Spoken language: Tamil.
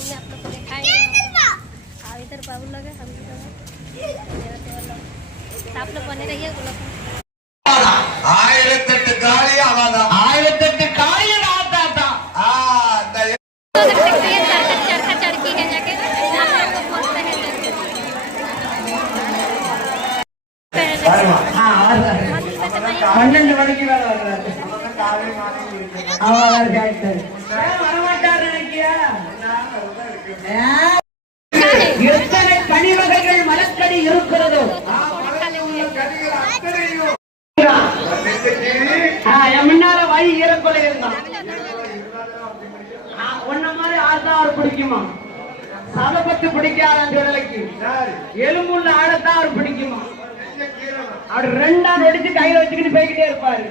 घूमने आप लोग को दिखाएंगे। और इधर बाबू लोग है, हम लोग आप लोग बने रहिए। ஆயிரத்தெட்டு காளி ஆவாதா, ஆயிரத்தெட்டு காளியன் ஆத்தாத்தா। चरखा चढ़की है जाके आप लोग को बोलते हैं। பன்னெண்டு மணிக்கு மேல வர்றாரு வரமாட்டார் எத்தனை கனி வகைகள் மலக்கடி இருக்கிறதோ முன்னால வழி ஈரக்கொலை இருந்தான் ஒன்ன மாதிரி ஆசாறு பிடிக்குமா சலப்பத்து பிடிக்காத விடலைக்கு எலும்புள்ள ஆடத்தான் அவர் பிடிக்குமா அவர் ரெண்டாவது அடிச்சு கையில வச்சுக்கிட்டு போய்கிட்டே இருப்பாரு.